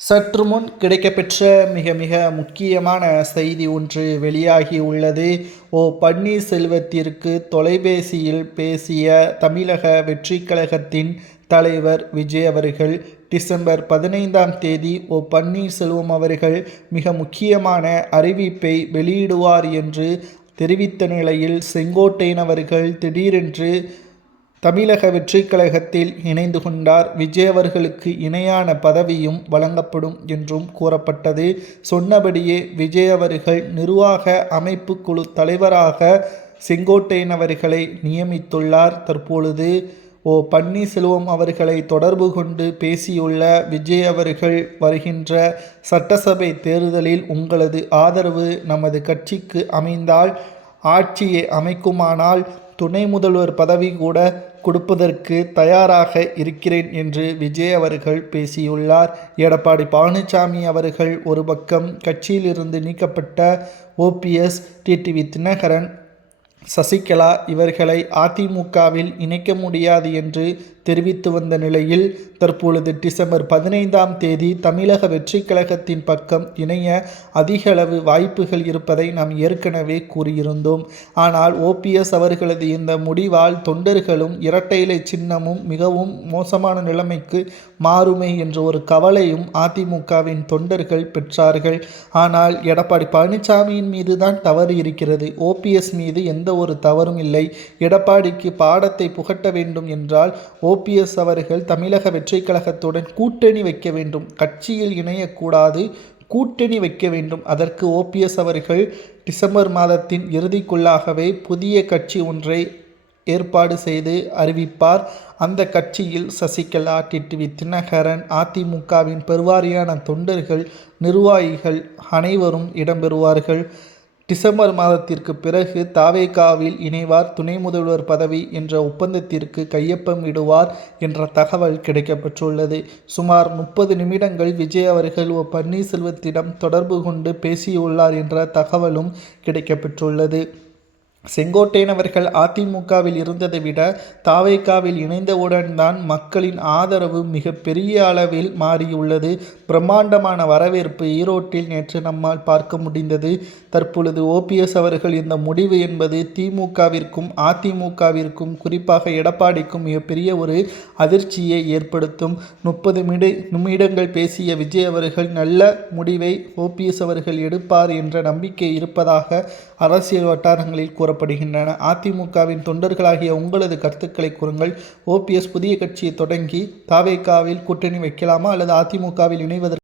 சற்று முன் கிடைக்கப்பெற்ற மிக மிக முக்கியமான செய்தி ஒன்று வெளியாகி உள்ளது. ஓ பன்னீர்செல்வத்திற்கு தொலைபேசியில் பேசிய தமிழக வெற்றி கழகத்தின் தலைவர் விஜய் அவர்கள் டிசம்பர் பதினைந்தாம் தேதி ஓ பன்னீர்செல்வம் அவர்கள் மிக முக்கியமான அறிவிப்பை வெளியிடுவார் என்று தெரிவித்த நிலையில் செங்கோட்டையன் அவர்கள் திடீரென்று தமிழக வெற்றிக் கழகத்தில் இணைந்து கொண்டார். விஜய் அவர்களுக்கு இணையான பதவியும் வழங்கப்படும் என்றும் கூறப்பட்டது. சொன்னபடியே விஜய் அவர்கள் நிர்வாக அமைப்பு குழு தலைவராக செங்கோட்டையன் அவர்களை நியமித்துள்ளார். தற்பொழுது ஓ பன்னீர்செல்வம் அவர்களை தொடர்பு கொண்டு பேசியுள்ள விஜய் அவர்கள் வருகின்ற சட்டசபை தேர்தலில் உங்களது ஆதரவு நமது கட்சிக்கு அமைந்தால் ஆட்சியை அமைக்குமானால் துணை முதல்வர் பதவி கூட கொடுப்பதற்கு தயாராக இருக்கிறேன் என்று விஜய் அவர்கள் பேசியுள்ளார். எடப்பாடி பழனிசாமி அவர்கள் ஒரு பக்கம் கட்சியிலிருந்து நீக்கப்பட்ட ஓபிஎஸ் டிடிவி தினகரன் சசிகலா இவர்களை அதிமுகவில் இணைக்க முடியாது என்று தெரிவித்து வந்த நிலையில் தற்பொழுது டிசம்பர் பதினைந்தாம் தேதி தமிழக வெற்றிக் கழகத்தின் பக்கம் இணைய அதிக அளவு வாய்ப்புகள் இருப்பதை நாம் ஏற்கனவே கூறியிருந்தோம். ஆனால் ஓபிஎஸ் அவர்களது இந்த முடிவால் தொண்டர்களும் இரட்டை சின்னமும் மிகவும் மோசமான நிலைமைக்கு மாறுமே என்ற ஒரு கவலையும் அதிமுகவின் தொண்டர்கள் பெற்றார்கள். ஆனால் எடப்பாடி பழனிசாமியின் மீது தான் தவறு இருக்கிறது. ஓபிஎஸ் மீது எந்த ஒரு தவறும் இல்லை. எடப்பாடிக்கு பாடத்தை புகட்ட வேண்டும் என்றால் ஓபிஎஸ் அவர்கள் தமிழக வெற்றி கழகத்துடன் கூட்டணி வைக்க வேண்டும். கட்சியில் இணையக்கூடாது கூட்டணி வைக்க வேண்டும். அதற்கு ஓபிஎஸ் அவர்கள் டிசம்பர் மாதத்தின் இறுதிக்குள்ளாகவே புதிய கட்சி ஒன்றை ஏற்பாடு செய்து அறிவிப்பார். அந்த கட்சியில் சசிகலா டிடிவி தினகரன் அதிமுகவின் பெருவாரியான தொண்டர்கள் நிர்வாகிகள் அனைவரும் இடம்பெறுவார்கள். டிசம்பர் மாதத்திற்கு பிறகு தாவேகாவில் இணைவார் துணை முதல்வர் பதவி என்ற ஒப்பந்தத்திற்கு கையொப்பம் இடுவார் என்ற தகவல் கிடைக்கப்பெற்றுள்ளது. சுமார் முப்பது நிமிடங்கள் விஜய் அவர்கள் ஓ பன்னீர்செல்வத்திடம் தொடர்பு கொண்டு பேசியுள்ளார் என்ற தகவலும் கிடைக்கப்பெற்றுள்ளது. செங்கோட்டையன் அவர்கள் அதிமுகவில் இருந்ததை விட தாவைக்காவில் இணைந்தவுடன் தான் மக்களின் ஆதரவு மிக பெரிய அளவில் மாறியுள்ளது. பிரம்மாண்டமான வரவேற்பு ஈரோட்டில் நேற்று நம்மால் பார்க்க முடிந்தது. தற்பொழுது ஓபிஎஸ் அவர்கள் இந்த முடிவு என்பது திமுகவிற்கும் அதிமுகவிற்கும் குறிப்பாக எடப்பாடிக்கும் மிகப்பெரிய ஒரு அதிர்ச்சியை ஏற்படுத்தும். முப்பது நிமிடங்கள் பேசிய விஜய் அவர்கள் நல்ல முடிவை ஓபிஎஸ் அவர்கள் எடுப்பார் என்ற நம்பிக்கை இருப்பதாக அரசியல் வட்டாரங்களில் கூறப்படுகின்றன. அதிமுகவின் தொண்டர்களாகிய உங்களது கருத்துக்களை கூறுங்கள். ஓபிஎஸ் புதிய கட்சியை தொடங்கி தாவேக்காவில் கூட்டணி வைக்கலாமா அல்லது அதிமுகவில் இணைவதற்கு